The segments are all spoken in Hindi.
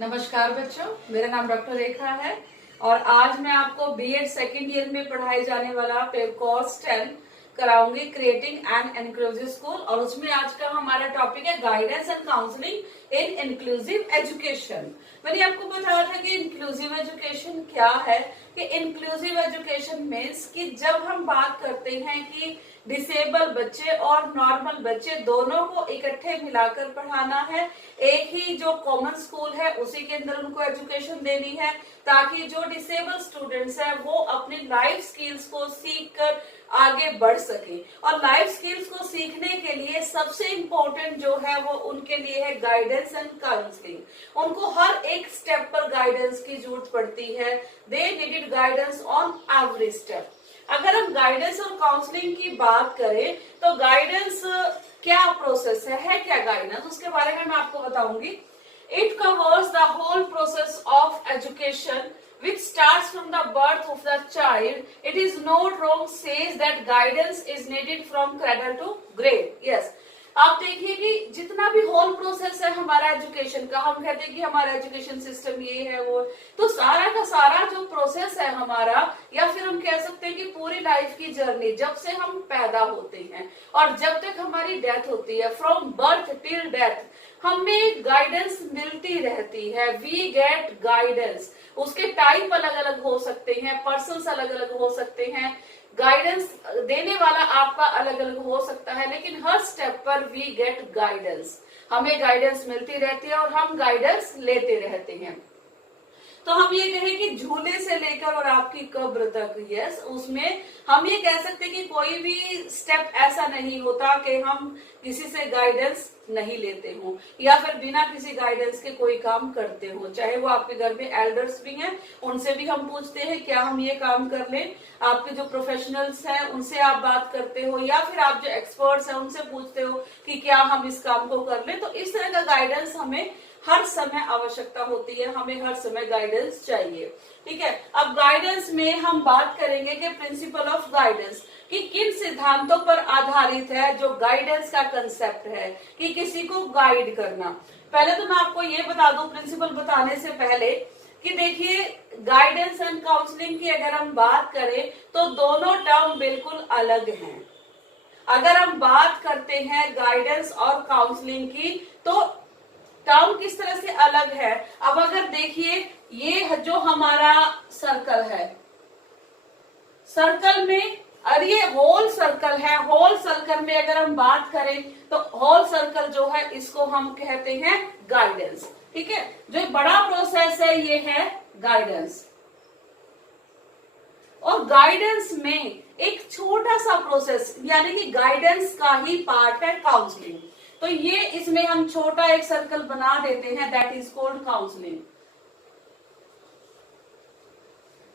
नमस्कार बच्चों, मेरा नाम डॉक्टर रेखा है और आज मैं आपको बीएड सेकेंड ईयर में पढ़ाए जाने वाला कोर्स 10 कराऊंगी, क्रिएटिंग एन इंक्लूसिव स्कूल। और उसमें आज का हमारा टॉपिक है guidance and counselling in inclusive education. मैंने आपको बताया था कि इंक्लूसिव एजुकेशन क्या है, कि इंक्लूसिव एजुकेशन मीन्स कि जब हम बात करते हैं कि डिसेबल बच्चे और नॉर्मल बच्चे दोनों को इकट्ठे मिलाकर पढ़ाना है, एक ही जो कॉमन स्कूल है उसी के अंदर उनको एजुकेशन देनी है, ताकि जो डिसेबल स्टूडेंट्स है वो अपनी लाइफ स्किल्स को सीख कर आगे बढ़ सके। और लाइफ स्किल्स को सीखने के लिए सबसे इम्पोर्टेंट जो है वो उनके लिए है गाइडेंस एंड काउंसलिंग। उनको हर एक स्टेप पर गाइडेंस की जरूरत पड़ती है। They needed guidance on every step. अगर हम गाइडेंस और काउंसलिंग की बात करें तो गाइडेंस क्या प्रोसेस है क्या गाइडेंस, उसके बारे में मैं आपको बताऊंगी। It covers the whole process of education which starts from the birth of the child. It is not wrong says that guidance is needed from cradle to grave. Yes, आप देखिए कि जितना भी होल प्रोसेस है हमारा एजुकेशन का, हम कहते हैं कि हमारा एजुकेशन सिस्टम ये है वो, तो सारा का सारा जो प्रोसेस है हमारा, या फिर हम कह सकते हैं कि पूरी लाइफ की जर्नी, जब से हम पैदा होते हैं और जब तक हमारी डेथ होती है, फ्रॉम बर्थ टिल डेथ हमें गाइडेंस मिलती रहती है। We get guidance. उसके टाइप अलग अलग हो सकते हैं, पर्सन्स अलग अलग हो सकते हैं, गाइडेंस देने वाला आपका अलग अलग हो सकता है, लेकिन हर स्टेप पर वी गेट गाइडेंस। हमें गाइडेंस मिलती रहती है और हम गाइडेंस लेते रहते हैं। तो हम ये कहें कि झूले से लेकर और आपकी कब्र तक, यस, उसमें हम ये कह सकते हैं कि कोई भी स्टेप ऐसा नहीं होता कि हम किसी से गाइडेंस नहीं लेते हो या फिर बिना किसी गाइडेंस के कोई काम करते हो। चाहे वो आपके घर में एल्डर्स भी हैं, उनसे भी हम पूछते हैं क्या हम ये काम कर लें। आपके जो प्रोफेशनल्स हैं उनसे आप बात करते हो, या फिर आप जो एक्सपर्ट्स हैं उनसे पूछते हो कि क्या हम इस काम को कर लें। तो इस तरह का गाइडेंस हमें हर समय आवश्यकता होती है, हमें हर समय गाइडेंस चाहिए। ठीक है, अब गाइडेंस में हम बात करेंगे कि प्रिंसिपल ऑफ गाइडेंस कि किन सिद्धांतों पर आधारित है जो गाइडेंस का कंसेप्ट है कि किसी को गाइड करना। पहले तो मैं आपको ये बता दूं प्रिंसिपल बताने से पहले कि देखिए, गाइडेंस एंड काउंसलिंग की अगर हम बात करें तो दोनों टर्म बिल्कुल अलग हैं। अगर हम बात करते हैं गाइडेंस और काउंसलिंग की तो टर्म किस तरह से अलग है। अब अगर देखिए, ये जो हमारा सर्कल है, सर्कल में, और ये होल सर्कल है, होल सर्कल में अगर हम बात करें तो होल सर्कल जो है इसको हम कहते हैं गाइडेंस। ठीक है, जो बड़ा प्रोसेस है ये है गाइडेंस। और गाइडेंस में एक छोटा सा प्रोसेस यानी कि गाइडेंस का ही पार्ट है काउंसलिंग। तो ये इसमें हम छोटा एक सर्कल बना देते हैं, दैट इज कॉल्ड काउंसलिंग।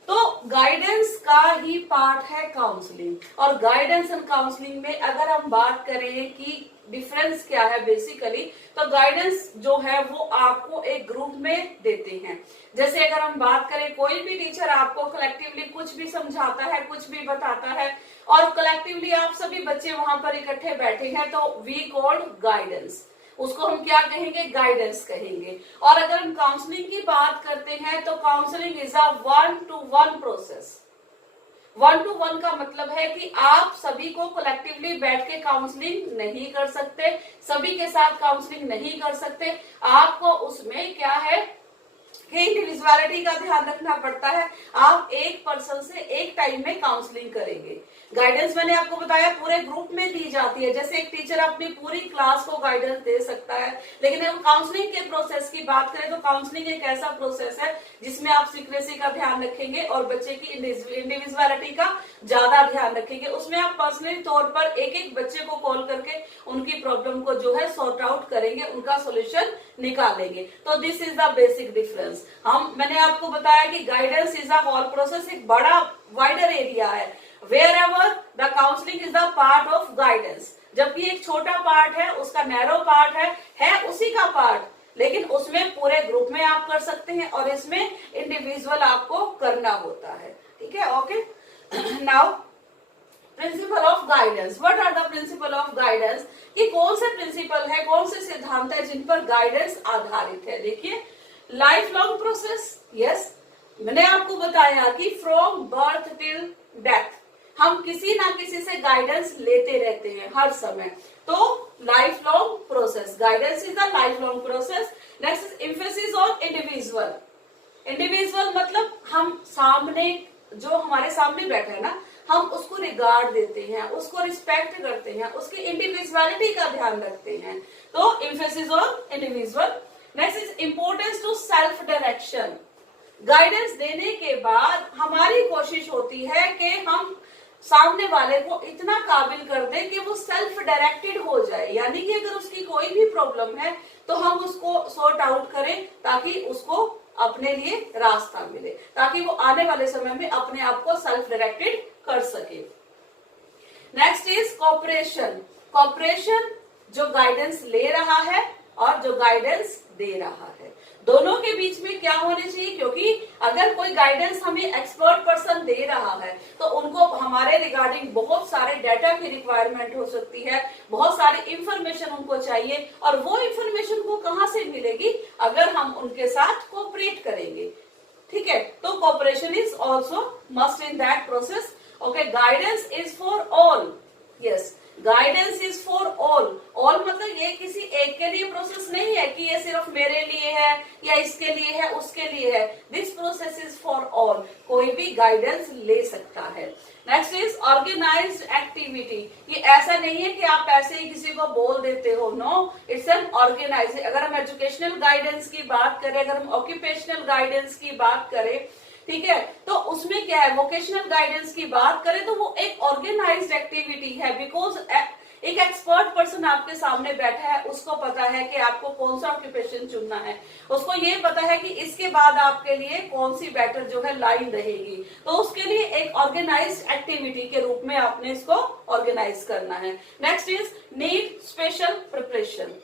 तो गाइडेंस का ही पार्ट है काउंसलिंग। और गाइडेंस एंड काउंसलिंग में अगर हम बात करें कि डिफरेंस क्या है बेसिकली, तो गाइडेंस जो है वो आपको एक ग्रुप में देते हैं। जैसे अगर हम बात करें, कोई भी टीचर आपको कलेक्टिवली कुछ भी समझाता है, कुछ भी बताता है और कलेक्टिवली आप सभी बच्चे वहां पर इकट्ठे बैठे हैं, तो वी कॉल्ड गाइडेंस। उसको हम क्या कहेंगे, गाइडेंस कहेंगे। और अगर हम काउंसलिंग की बात करते हैं तो counselling is a 1-to-1 process. 1-to-1 का मतलब है कि आप सभी को कलेक्टिवली बैठ के काउंसलिंग नहीं कर सकते, सभी के साथ काउंसलिंग नहीं कर सकते। आपको उसमें क्या है कि इंडिविजुअलिटी का ध्यान रखना पड़ता है। आप एक पर्सन से एक टाइम में काउंसलिंग करेंगे। गाइडेंस मैंने आपको बताया पूरे ग्रुप में दी जाती है। जैसे एक टीचर अपनी पूरी क्लास को गाइडेंस दे सकता है, लेकिन हम काउंसलिंग के प्रोसेस की बात करें तो काउंसलिंग एक ऐसा प्रोसेस है जिसमें आप सीक्रेसी का ध्यान रखेंगे और बच्चे की इंडिविजुअलिटी का ज्यादा ध्यान रखेंगे। उसमें आप पर्सनली तौर पर एक एक बच्चे को कॉल करके उनकी प्रॉब्लम को जो है सॉर्ट आउट करेंगे, उनका सोल्यूशन निकालेंगे। तो this is the basic difference. मैंने आपको बताया कि guidance is a whole process, एक बड़ा वाइडर एरिया है। Wherever the counseling is the part of guidance, जबकि एक छोटा पार्ट है, उसका नैरो पार्ट है उसी का पार्ट, लेकिन उसमें पूरे ग्रुप में आप कर सकते हैं और इसमें इंडिविजुअल आपको करना होता है। ठीक है, okay. Now principle of guidance, what are the principle of guidance, कि कौन से प्रिंसिपल है, कौन से सिद्धांत है जिन पर गाइडेंस आधारित है। देखिए, लाइफ लॉन्ग प्रोसेस, यस, मैंने आपको बताया कि फ्रॉम बर्थ टिल डेथ हम किसी ना किसी से गाइडेंस लेते रहते हैं हर समय, तो life long process, guidance is the life long process. Next is emphasis on individual. Individual मतलब हम सामने, जो हमारे सामने बैठा है ना, हम उसको रिगार्ड देते हैं, उसको रिस्पेक्ट करते हैं, उसकी इंडिविजुअलिटी का ध्यान रखते हैं, तो emphasis on individual. Next is importance to self direction. Guidance देने के बाद हमारी कोशिश होती है कि हम सामने वाले को इतना काबिल कर दें कि वो सेल्फ डायरेक्टेड हो जाए, यानी कि अगर उसकी कोई भी प्रॉब्लम है तो हम उसको सॉर्ट आउट करें ताकि उसको अपने लिए रास्ता मिले, ताकि वो आने वाले समय में अपने आप को सेल्फ डायरेक्टेड कर सके। Next is cooperation. कॉपरेशन जो गाइडेंस ले रहा है और जो गाइडेंस दे रहा है, दोनों के बीच में क्या होने चाहिए, क्योंकि अगर कोई गाइडेंस हमें एक्सपर्ट पर्सन दे रहा है तो उनको हमारे रिगार्डिंग बहुत सारे डाटा की रिक्वायरमेंट हो सकती है, बहुत सारी इंफॉर्मेशन उनको चाहिए, और वो इंफॉर्मेशन को कहां से मिलेगी, अगर हम उनके साथ कोऑपरेट करेंगे। ठीक है, तो cooperation is also must in that process. Okay, guidance is for all, yes, guidance is for all. All मतलब ये किसी एक के लिए प्रोसेस नहीं है कि ये सिर्फ मेरे लिए है या इसके लिए है उसके लिए है, this process is for all, कोई भी गाइडेंस ले सकता है। Next is organised activity. ये ऐसा नहीं है कि आप ऐसे ही किसी को बोल देते हो, नो, इट्स एन ऑर्गेनाइज। अगर हम एजुकेशनल गाइडेंस की बात करें, अगर हम ऑक्यूपेशनल गाइडेंस की बात करें, ठीक है, तो उसमें क्या है, वोकेशनल गाइडेंस की बात करें तो वो एक ऑर्गेनाइज्ड एक्टिविटी है, बिकॉज एक एक्सपर्ट पर्सन आपके सामने बैठा है, उसको पता है कि आपको कौन सा ऑक्यूपेशन चुनना है, उसको ये पता है कि इसके बाद आपके लिए कौन सी बेटर जो है लाइन रहेगी, तो उसके लिए एक ऑर्गेनाइज्ड एक्टिविटी के रूप में आपने इसको ऑर्गेनाइज करना है। Next is need special preparation.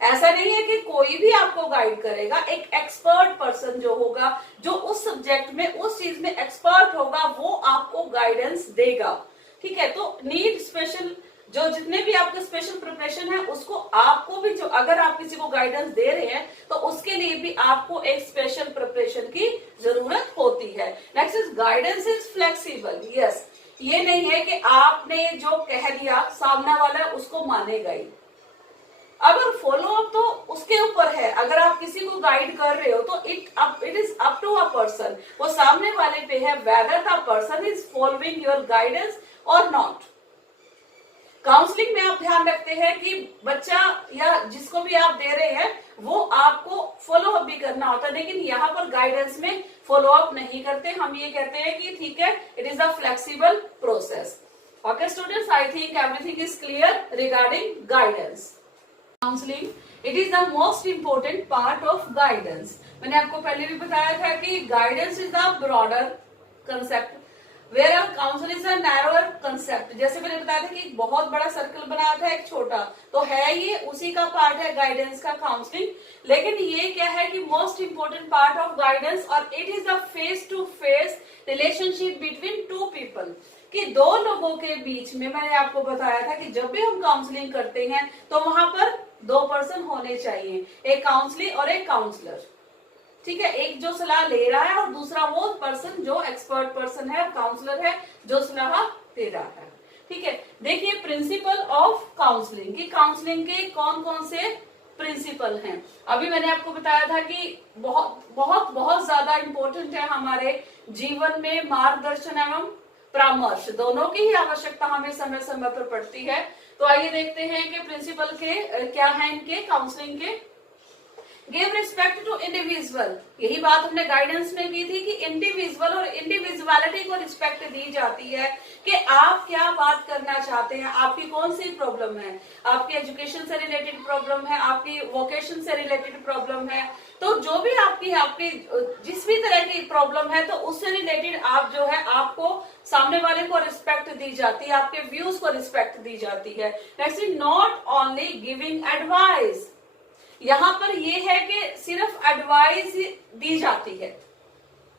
ऐसा नहीं है कि कोई भी आपको गाइड करेगा, एक एक्सपर्ट पर्सन जो होगा, जो उस सब्जेक्ट में उस चीज में एक्सपर्ट होगा, वो आपको गाइडेंस देगा। ठीक है, तो नीड स्पेशल, जो जितने भी आपके स्पेशल प्रिपरेशन है उसको आपको भी, जो अगर आप किसी को गाइडेंस दे रहे हैं तो उसके लिए भी आपको एक स्पेशल प्रिपरेशन की जरूरत होती है। Next is guidance is flexible. Yes, ये नहीं है कि आपने जो कह दिया सामने वाला उसको मानेगा ही, अगर फॉलो अप तो उसके ऊपर है। अगर आप किसी को गाइड कर रहे हो तो it is up to a person, वो सामने वाले पे है whether the person is following your guidance और नॉट। काउंसलिंग में आप ध्यान रखते हैं कि बच्चा या जिसको भी आप दे रहे हैं वो आपको फॉलो अप भी करना होता है, लेकिन यहाँ पर गाइडेंस में फॉलो अप नहीं करते, हम ये कहते हैं कि ठीक है, it is a flexible process. Okay students, I think everything is clear regarding guidance. Counselling, it is the most important part of guidance. मैंने आपको पहले भी बताया था कि guidance is the broader concept where council is a narrower concept. जैसे मैंने बताया था कि एक बहुत बड़ा सर्कल बनाया था, एक छोटा, तो है ये उसी का पार्ट है गाइडेंस का काउंसलिंग। लेकिन ये क्या है कि most important part of guidance, और it is the face to face relationship between two people, कि दो लोगों के बीच में। मैंने आपको बताया था कि जब भी हम काउंसलिंग करते हैं तो वहां पर दो पर्सन होने चाहिए, एक काउंसलर और एक काउंसलर। ठीक है, एक जो सलाह ले रहा है और दूसरा वो पर्सन जो एक्सपर्ट पर्सन है, काउंसलर है, जो सलाह दे रहा है। ठीक है, देखिए प्रिंसिपल ऑफ काउंसलिंग, कि काउंसलिंग के कौन कौन से प्रिंसिपल हैं। अभी मैंने आपको बताया था कि बहुत बहुत बहुत ज्यादा इंपॉर्टेंट है हमारे जीवन में मार्गदर्शन एवं परामर्श, दोनों की ही आवश्यकता हमें समय समय पर पड़ती है। तो आइए देखते हैं कि प्रिंसिपल के क्या है इनके काउंसलिंग के। गिव रिस्पेक्ट टू इंडिविजुअल, यही बात हमने गाइडेंस में की थी कि इंडिविजुअल और इंडिविजुअलिटी को रिस्पेक्ट दी जाती है, कि आप क्या बात करना चाहते हैं, आपकी कौन सी प्रॉब्लम है, आपकी एजुकेशन से रिलेटेड प्रॉब्लम है, आपकी वोकेशन से रिलेटेड प्रॉब्लम है, तो जो भी आपकी जिस भी तरह की प्रॉब्लम है तो उससे रिलेटेड आप जो है, आपको सामने वाले को रिस्पेक्ट दी जाती है, आपके व्यूज को रिस्पेक्ट दी जाती है। Next is not only giving advice, यहाँ पर ये है कि सिर्फ एडवाइस दी जाती है।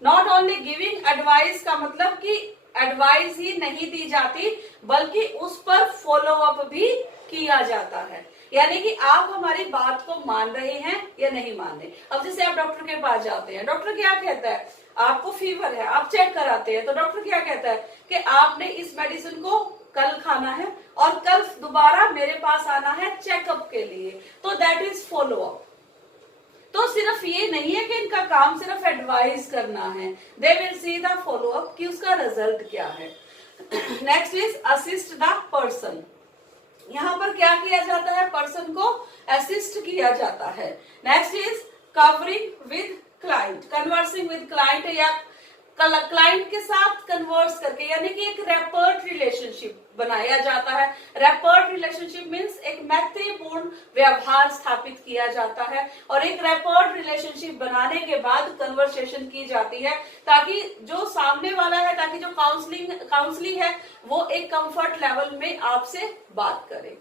नॉट ओनली गिविंग एडवाइस का मतलब कि एडवाइस ही नहीं दी जाती, बल्कि उस पर फॉलो अप भी किया जाता है। यानी कि आप हमारी बात को मान रहे हैं या नहीं मान रहे। अब जैसे आप डॉक्टर के पास जाते हैं, डॉक्टर क्या कहता है, आपको फीवर है, आप चेक कराते हैं, तो डॉक्टर क्या कहता है कि आपने इस मेडिसिन को कल खाना है और कल दोबारा मेरे पास आना है चेकअप के लिए, तो दैट इज फॉलो अप। तो सिर्फ ये नहीं है कि इनका काम सिर्फ एडवाइस करना है, they will see the follow up कि उसका रिजल्ट क्या है। Next is assist the person. यहाँ पर क्या किया जाता है, पर्सन को असिस्ट किया जाता है। Next is covering with client, conversing with client या क्लाइंट के साथ कन्वर्स करके, यानी कि एक रैपर्ट रिलेशनशिप बनाया जाता है। रैपर्ट रिलेशनशिप मीन्स एक मैत्रीपूर्ण व्यवहार स्थापित किया जाता है और एक रैपर्ट रिलेशनशिप बनाने के बाद कन्वर्सेशन की जाती है, ताकि जो सामने वाला है, ताकि जो काउंसलिंग है वो एक कंफर्ट लेवल में आपसे बात करे।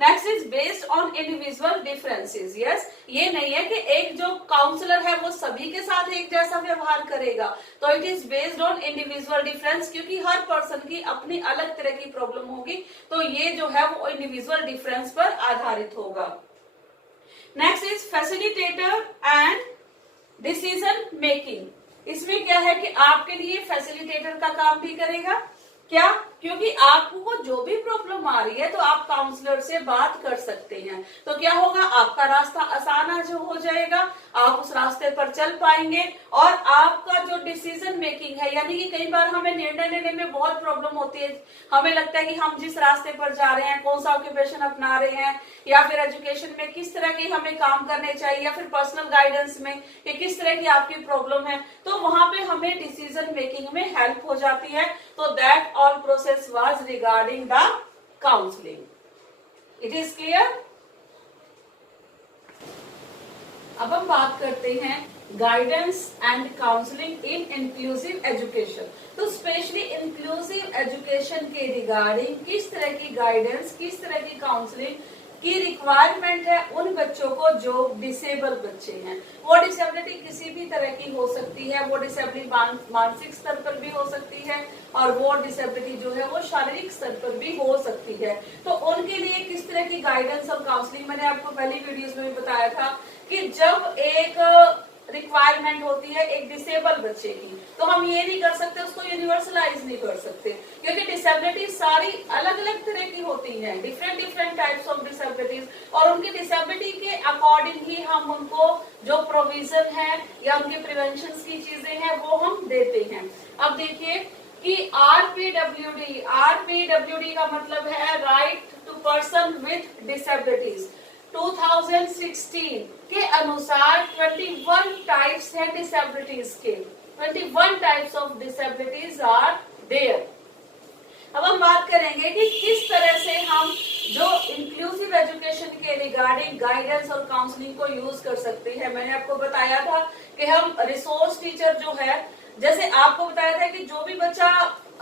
Next is based on individual differences. Yes, ये नहीं है कि एक जो काउंसलर है वो सभी के साथ एक जैसा व्यवहार करेगा, तो it is based on individual difference, क्योंकि हर पर्सन की अपनी अलग तरह की प्रॉब्लम होगी, तो ये जो है वो इंडिविजुअल डिफरेंस पर आधारित होगा। Next is facilitator and decision making. इसमें क्या है कि आपके लिए फैसिलिटेटर का काम भी करेगा। क्या? क्योंकि आपको जो भी प्रॉब्लम आ रही है तो आप काउंसलर से बात कर सकते हैं, तो क्या होगा, आपका रास्ता आसान हो जाएगा, आप उस रास्ते पर चल पाएंगे और आपका जो डिसीजन मेकिंग है, यानी कि कई बार हमें निर्णय लेने में बहुत प्रॉब्लम होती है, हमें लगता है कि हम जिस रास्ते पर जा रहे हैं, कौन सा ऑक्यूपेशन अपना रहे हैं, या फिर एजुकेशन में किस तरह की हमें काम करने चाहिए, या फिर पर्सनल गाइडेंस में कि किस तरह की आपकी प्रॉब्लम है, तो वहां पे हमें डिसीजन मेकिंग में हेल्प हो जाती है। तो that all process was regarding the counseling. It is clear? अब हम बात करते हैं guidance and counselling in inclusive education. तो स्पेशली इंक्लूसिव एजुकेशन के रिगार्डिंग किस तरह की गाइडेंस, किस तरह की काउंसलिंग की रिक्वायरमेंट है उन बच्चों को जो डिसेबल बच्चे हैं। वो डिसेबिलिटी किसी भी तरह की हो सकती है, वो डिसेबिलिटी मानसिक स्तर पर भी हो सकती है और वो डिसेबिलिटी जो है वो शारीरिक स्तर पर भी हो सकती है। तो उनके लिए किस तरह की गाइडेंस और काउंसलिंग, मैंने आपको पहली वीडियोस में भी बताया था कि जब एक रिक्वायरमेंट होती है एक डिसेबल बच्चे की, तो हम ये नहीं कर सकते, उसको यूनिवर्सलाइज नहीं कर सकते, क्योंकि डिसेबिलिटी सारी अलग अलग तरह की होती हैं, डिफरेंट टाइप्स ऑफ डिसेबिलिटीज, और उनकी डिसेबिलिटी के अकॉर्डिंग ही हम उनको जो प्रोविजन है या उनके प्रिवेंशन की चीजें हैं वो हम देते हैं। अब देखिए कि आरपीडब्ल्यूडी का मतलब है right to person with disabilities. 2016 के अनुसार 21 टाइप्स है डिसेबिलिटीज के, 21 types of disabilities are there. अब हम बात करेंगे कि किस तरह से हम जो इंक्लूसिव एजुकेशन के रिगार्डिंग गाइडेंस और काउंसलिंग को यूज कर सकते हैं। मैंने आपको बताया था कि हम रिसोर्स टीचर जो है, जैसे आपको बताया था कि जो भी बच्चा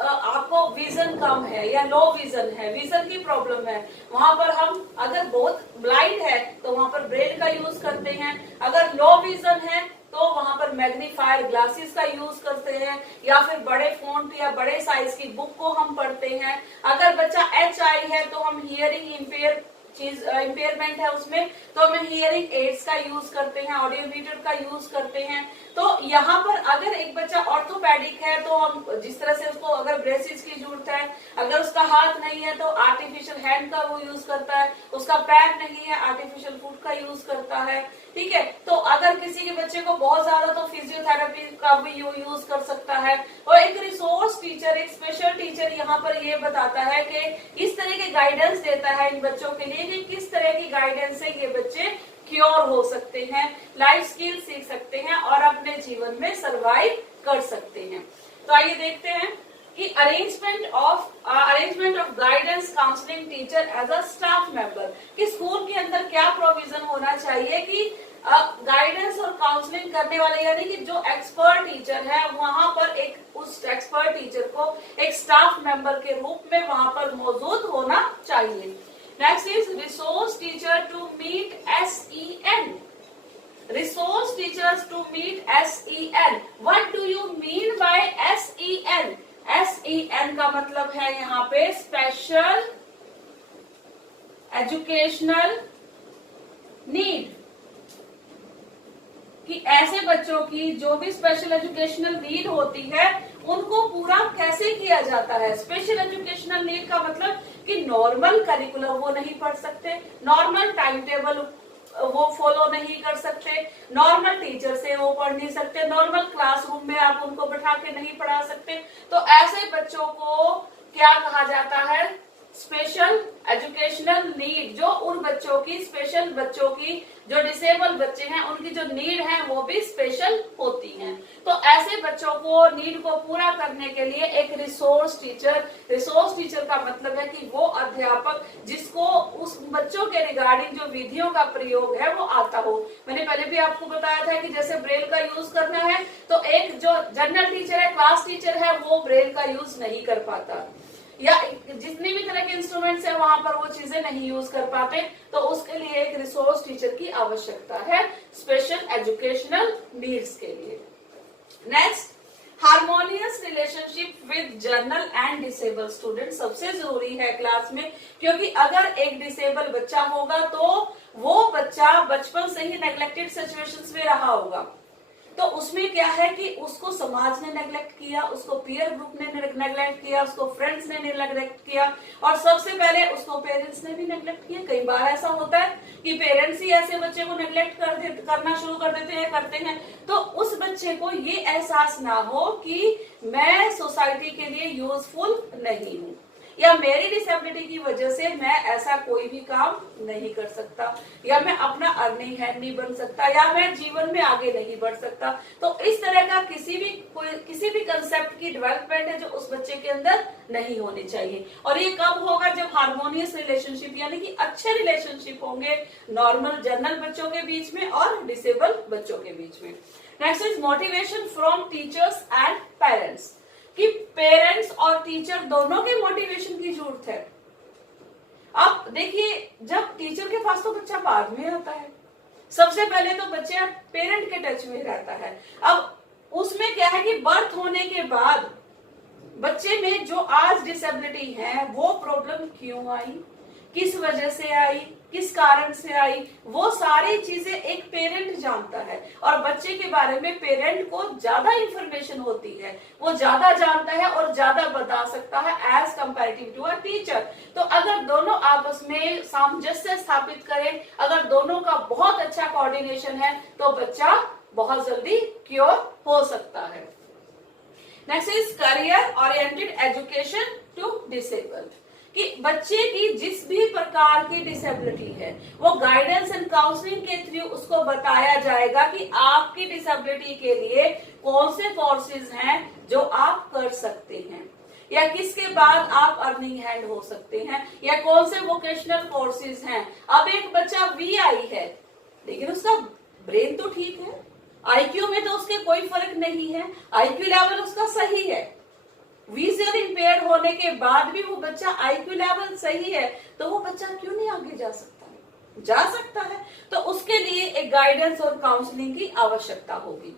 आपको विजन कम है या लो विजन है, विजन की प्रॉब्लम है, वहां पर हम अगर बहुत ब्लाइंड है तो वहां पर ब्रेड का यूज करते हैं, अगर लो विजन है तो वहां पर मैग्नीफायर ग्लासेस का यूज करते हैं, या फिर बड़े फॉन्ट या बड़े साइज की बुक को हम पढ़ते हैं। अगर बच्चा HI है तो हम हियरिंग इम्पेयरमेंट है उसमें, तो हम हियरिंग एड्स का यूज करते हैं, ऑडियो मीटर का यूज करते हैं। तो यहाँ पर अगर एक बच्चा ऑर्थोपेडिक है तो हम जिस तरह से उसको अगर ब्रेसिस की जरूरत है, अगर उसका हाथ नहीं है तो आर्टिफिशियल हैंड का वो यूज करता है, उसका पैर नहीं है आर्टिफिशियल फुट का यूज करता है। ठीक है, तो अगर किसी के बच्चे को बहुत ज्यादा तो फिजियोथेरेपी का भी यूज कर सकता है। और एक रिसोर्स टीचर, एक स्पेशल टीचर यहाँ पर ये बताता है कि इस तरह के गाइडेंस देता है इन बच्चों के लिए कि किस तरह की गाइडेंस से ये बच्चे क्योर हो सकते हैं, लाइफ स्किल सीख सकते हैं और अपने जीवन में सरवाइव कर सकते हैं। तो आइए देखते हैं कि arrangement of guidance counselling teacher as a staff member, कि स्कूल के अंदर क्या प्रोविजन होना चाहिए कि गाइडेंस और काउंसलिंग करने वाले, यानी कि जो एक्सपर्ट टीचर है वहां पर एक उस एक्सपर्ट टीचर को एक स्टाफ मेंबर के रूप में वहां पर मौजूद होना चाहिए। Next is resource teacher to meet SEN। Resource teachers to meet SEN। What do you mean by SEN? SEN का मतलब है यहाँ पे स्पेशल एजुकेशनल नीड, कि ऐसे बच्चों की जो भी स्पेशल एजुकेशनल नीड होती है उनको पूरा कैसे किया जाता है। स्पेशल एजुकेशनल नीड का मतलब कि नॉर्मल करिकुलम वो नहीं पढ़ सकते, नॉर्मल टाइम टेबल वो फॉलो नहीं कर सकते, नॉर्मल टीचर से वो पढ़ नहीं सकते, नॉर्मल क्लासरूम में आप उनको बिठा के नहीं पढ़ा सकते। तो ऐसे बच्चों को क्या कहा जाता है, स्पेशल एजुकेशनल नीड। जो उन बच्चों की, स्पेशल बच्चों की, जो डिसेबल बच्चे हैं उनकी जो नीड है वो भी स्पेशल होती हैं। तो ऐसे बच्चों को नीड को पूरा करने के लिए एक रिसोर्स टीचर का मतलब है कि वो अध्यापक जिसको उस बच्चों के रिगार्डिंग जो विधियों का प्रयोग है वो आता हो। मैंने पहले भी आपको बताया था कि जैसे ब्रेल का यूज करना है तो एक जो जनरल टीचर है, क्लास टीचर है, वो ब्रेल का यूज नहीं कर पाता, या जितनी भी तरह के इंस्ट्रूमेंट्स है वहां पर वो चीजें नहीं यूज कर पाते। तो उसके लिए एक रिसोर्स टीचर की आवश्यकता है स्पेशल एजुकेशनल नीड्स के लिए। Next, harmonious relationship with general and disable student सबसे जरूरी है क्लास में, क्योंकि अगर एक डिसेबल बच्चा होगा तो वो बच्चा बचपन से ही नेग्लेक्टेड सिचुएशंस में रहा होगा। तो उसमें क्या है कि उसको समाज ने नेग्लेक्ट किया, उसको पीयर ग्रुप ने नेग्लेक्ट किया, उसको फ्रेंड्स ने नेग्लेक्ट किया, और सबसे पहले उसको पेरेंट्स ने भी नेग्लेक्ट किया। कई बार ऐसा होता है कि पेरेंट्स ही ऐसे बच्चे को नेग्लेक्ट करना शुरू कर देते हैं, तो उस बच्चे को ये एहसास ना हो कि मैं सोसाइटी के लिए यूजफुल नहीं हूँ, या मेरी डिसेबिलिटी की वजह से मैं ऐसा कोई भी काम नहीं कर सकता, या मैं अपना अर्निंग हैंड नहीं बन सकता, या मैं जीवन में आगे नहीं बढ़ सकता। तो इस तरह का किसी भी कंसेप्ट की डेवलपमेंट है जो उस बच्चे के अंदर नहीं होनी चाहिए। और ये कब होगा, जब हार्मोनियस रिलेशनशिप यानी कि अच्छे रिलेशनशिप होंगे नॉर्मल जनरल बच्चों के बीच में और डिसेबल बच्चों के बीच में। Next is motivation from teachers and parents, कि पेरेंट्स और टीचर दोनों के मोटिवेशन की जरूरत है। अब देखिए, जब टीचर के पास तो बच्चा बाद में आता है, सबसे पहले तो बच्चा पेरेंट के टच में रहता है। अब उसमें क्या है कि बर्थ होने के बाद बच्चे में जो आज डिसेबिलिटी है वो प्रॉब्लम क्यों आई, किस वजह से आई, किस कारण से आई, वो सारी चीजें एक पेरेंट जानता है। और बच्चे के बारे में पेरेंट को ज्यादा इंफॉर्मेशन होती है, वो ज्यादा जानता है और ज्यादा बता सकता है as comparative to a teacher. तो अगर दोनों आपस में सामंजस्य स्थापित करें, अगर दोनों का बहुत अच्छा कोऑर्डिनेशन है तो बच्चा बहुत जल्दी क्योर हो सकता है। Next is career oriented education to disable, कि बच्चे की जिस भी प्रकार की डिसेबिलिटी है वो गाइडेंस एंड काउंसलिंग के थ्रू उसको बताया जाएगा कि आपकी डिसेबिलिटी के लिए कौन से कोर्सेज हैं जो आप कर सकते हैं, या किसके बाद आप अर्निंग हैंड हो सकते हैं, या कौन से वोकेशनल कोर्सेज हैं। अब एक बच्चा VI है लेकिन उसका ब्रेन तो ठीक है, IQ में तो उसके कोई फर्क नहीं है, IQ लेवल उसका सही है, विजुअल इंपेयर्ड होने के बाद भी वो बच्चा IQ लेवल सही है, तो वो बच्चा क्यों नहीं आगे जा सकता है? जा सकता है। तो उसके लिए एक गाइडेंस और काउंसलिंग की आवश्यकता होगी।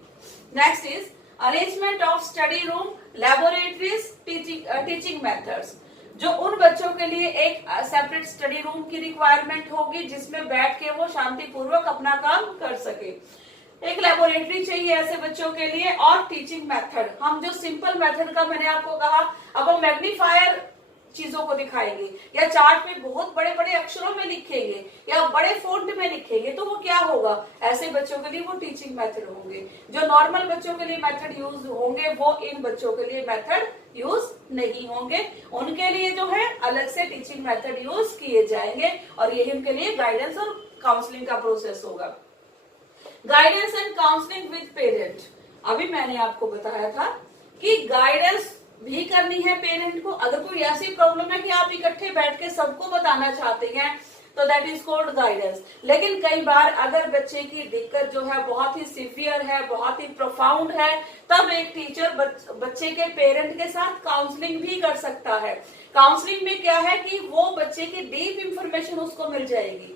Next is arrangement of study room, laboratories, teaching methods, जो उन बच्चों के लिए एक सेपरेट स्टडी रूम की रिक्वायरमेंट होगी जिसमें बैठ के वो शांतिपूर्वक अपना काम कर सके। एक लेबोरेटरी चाहिए ऐसे बच्चों के लिए, और टीचिंग मेथड, हम जो सिंपल मेथड का मैंने आपको कहा, अब हम मैग्नीफायर चीजों को दिखाएंगे या चार्ट पे बहुत बड़े बड़े अक्षरों में लिखेंगे या बड़े फोंट में लिखेंगे, तो वो क्या होगा, ऐसे बच्चों के लिए वो टीचिंग मेथड होंगे। जो नॉर्मल बच्चों के लिए मेथड यूज होंगे वो इन बच्चों के लिए मेथड यूज नहीं होंगे, उनके लिए जो है अलग से टीचिंग मेथड यूज किए जाएंगे, और यही उनके लिए गाइडेंस और काउंसलिंग का प्रोसेस होगा। Guidance and counselling with parent, अभी मैंने आपको बताया था कि गाइडेंस भी करनी है पेरेंट को। अगर कोई ऐसी प्रॉब्लम है कि आप इकट्ठे बैठ के सबको बताना चाहते हैं तो दैट इज कॉल्ड गाइडेंस। लेकिन कई बार अगर बच्चे की दिक्कत जो है बहुत ही सिवियर है, बहुत ही प्रोफाउंड है, तब एक टीचर बच्चे के पेरेंट के साथ काउंसलिंग भी कर सकता है। काउंसलिंग में क्या है कि वो बच्चे की डीप इंफॉर्मेशन उसको मिल जाएगी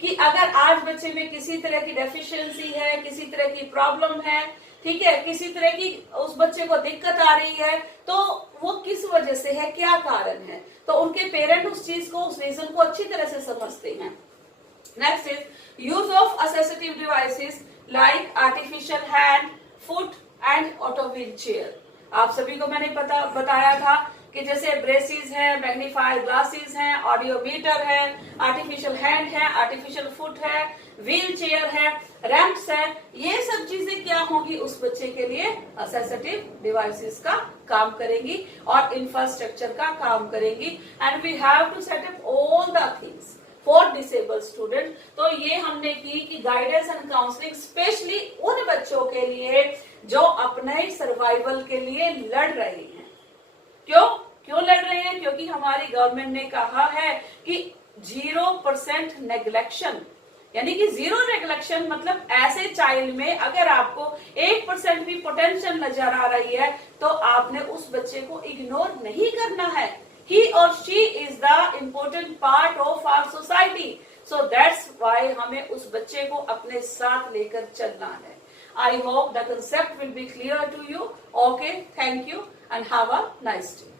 कि अगर आज बच्चे में किसी तरह की डेफिशिएंसी है, किसी तरह की प्रॉब्लम है, ठीक है, किसी तरह की उस बच्चे को दिक्कत आ रही है, तो वो किस वजह से है, क्या कारण है, तो उनके पेरेंट उस चीज को, उस रीजन को अच्छी तरह से समझते हैं। Next is use of assistive devices like artificial hand, foot and auto wheelchair. आप सभी को मैंने बताया था कि जैसे ब्रेसिस है, मैग्नीफायर ग्लासेस हैं, ऑडियोमीटर है, आर्टिफिशियल हैंड है, आर्टिफिशियल फुट है, व्हील चेयर है, रैंप्स है, ये सब चीजें क्या होंगी उस बच्चे के लिए असिस्टिव डिवाइसेस का काम करेंगी और इंफ्रास्ट्रक्चर का काम करेंगी. And we have to set up all the things for disabled student. तो ये हमने की कि गाइडेंस एंड काउंसलिंग स्पेशली उन बच्चों के लिए जो अपने सर्वाइवल के लिए लड़ रहे हैं. क्यों लड़ रहे हैं? क्योंकि हमारी गवर्नमेंट ने कहा है कि 0% नेग्लेक्शन, यानी कि 0 नेग्लेक्शन मतलब ऐसे चाइल्ड में अगर आपको 1% भी पोटेंशियल नजर आ रही है तो आपने उस बच्चे को इग्नोर नहीं करना है. He or she is the important part of our society. So that's why हमें उस बच्चे को अपने साथ लेकर चलना है. I hope the concept will be clear to you. Okay, thank you and have a nice day.